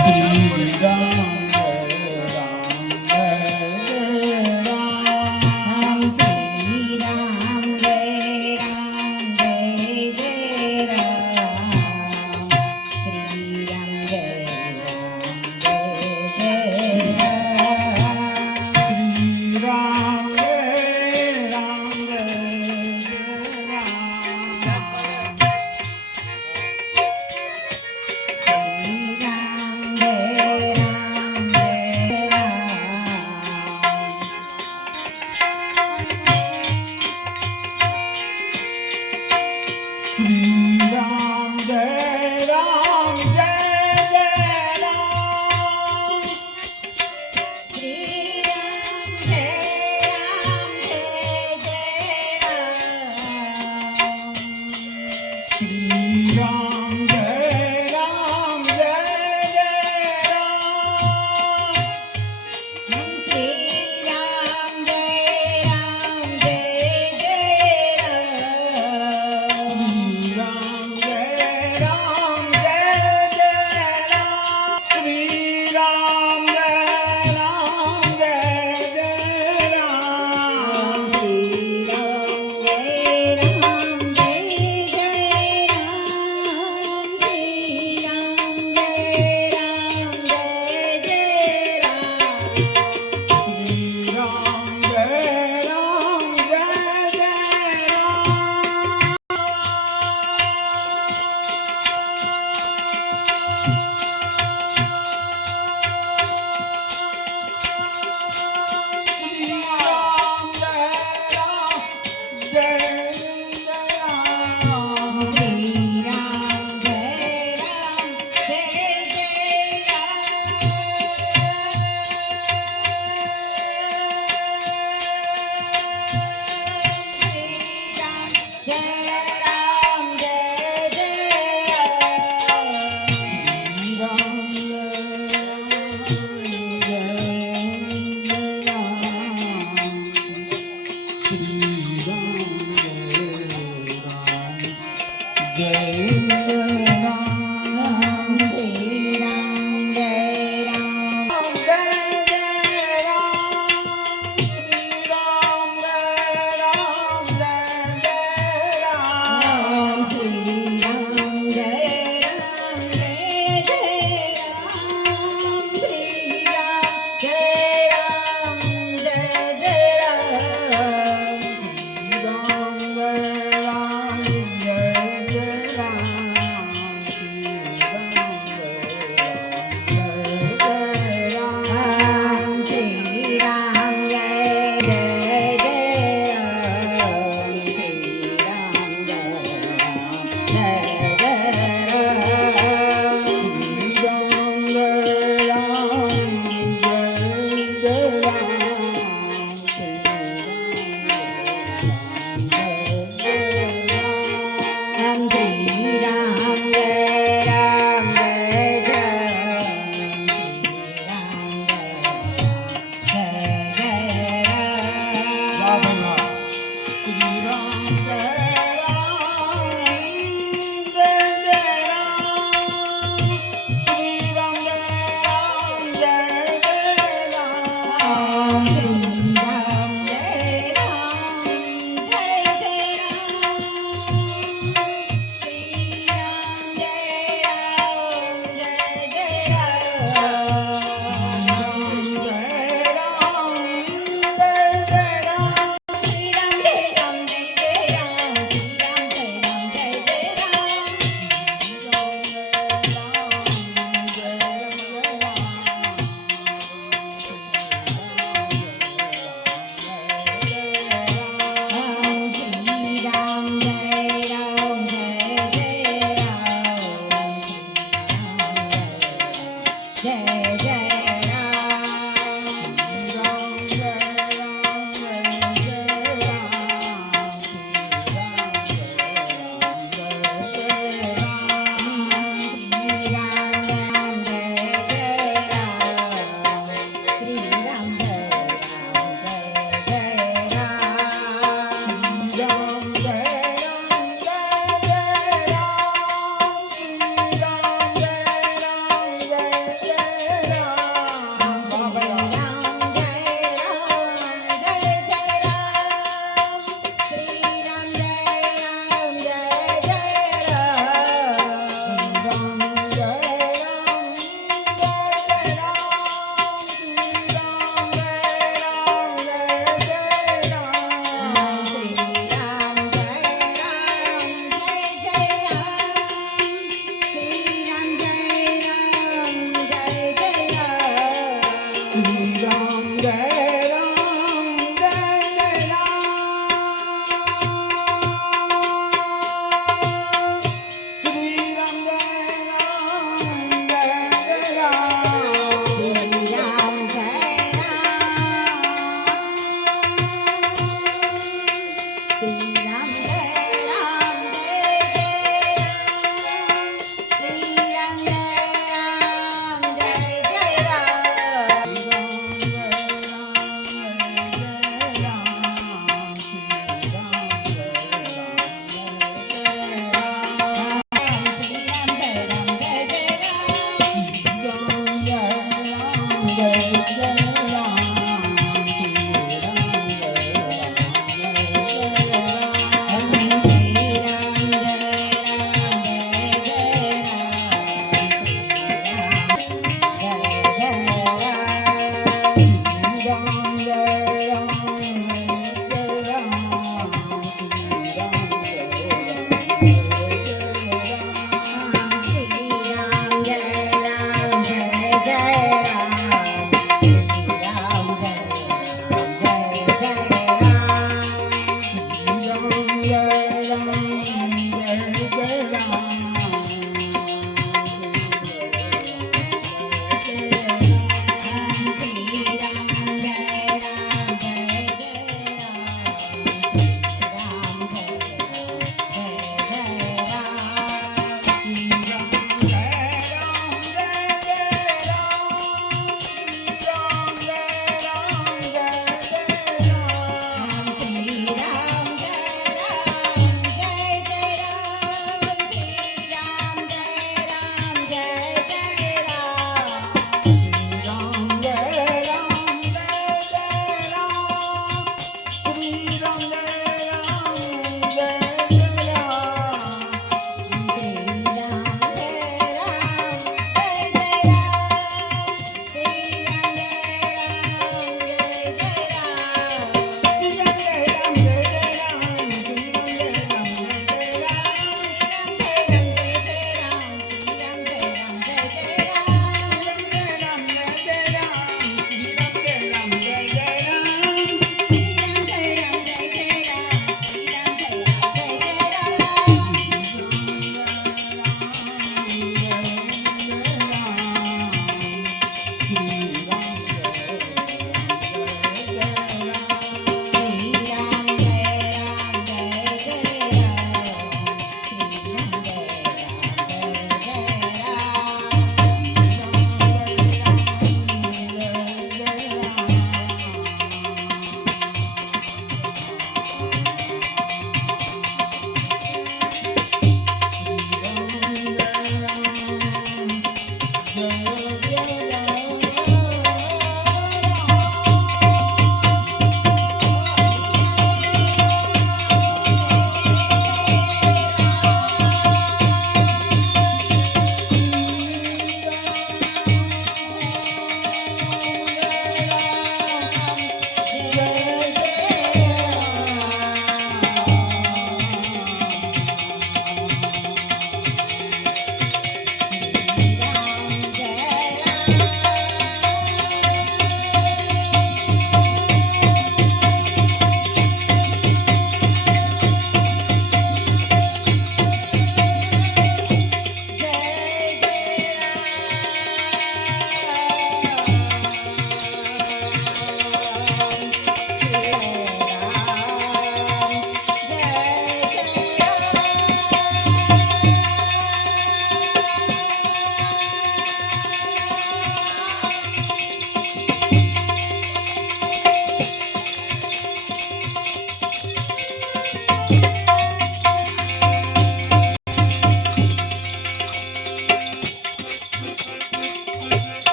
see you gone. game. yeah you.